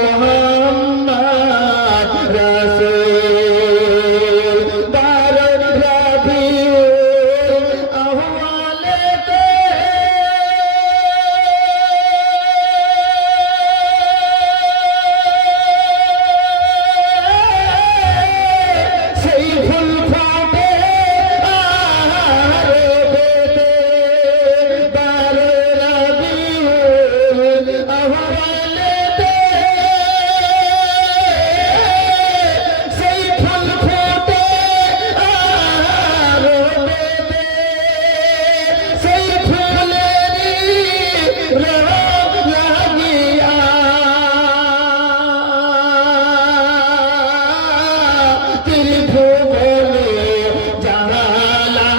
মোহাম্মদ রাসূল বারো রবিউল আউয়ালেতে সেই ফুল ফুটে আরবেতে বারো রবিউল আউয়ালেতে সেই ফুল ফুটে আরবেতে সেই ফুলেরই রং লাগিয়া ত্রিভুবনে জালা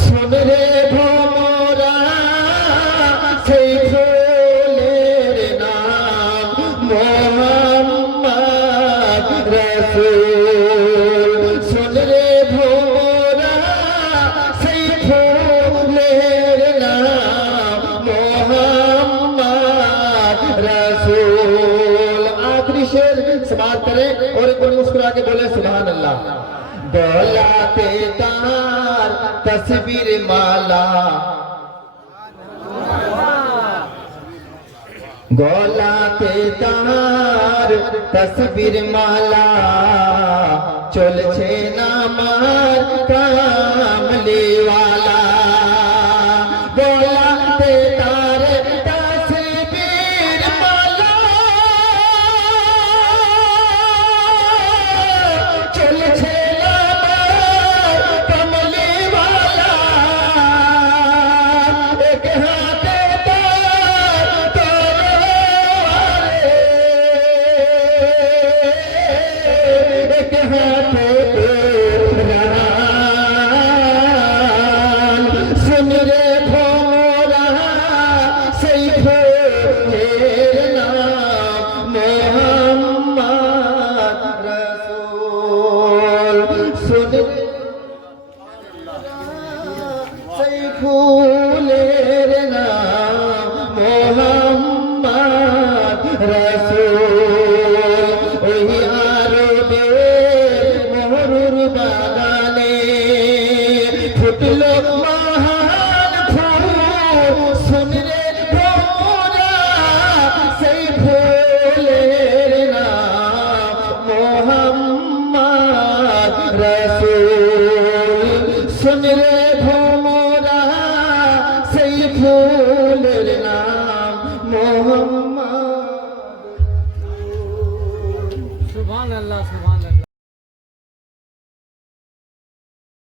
শোন রে ভোমরা সেই ফুলের নাম মোহাম্মদ রাসূল শোন রে ভোমরা সেই ফুলের নাম मोहम्मद रसूल आखिरी शेर समाप्त करें और एक बार मुस्कुरा के बोले सुभान अल्लाह गलाते तार तस्वीर माला गलाते तार तस्वीर माला चलছে না আমার কামলিওয়ালা গলাতে তার তসবির মালা চলছে না আমার কামলিওয়ালা এক হাতে তার তলোয়ারে এক হাতে सुन रे भोरा সেই ফুলের নাম মোহাম্মদ রাসূল सुन সেই ফুলের নাম মোহাম্মদ রাসূল ওই আরবে মরুর বাগানে ফুটলো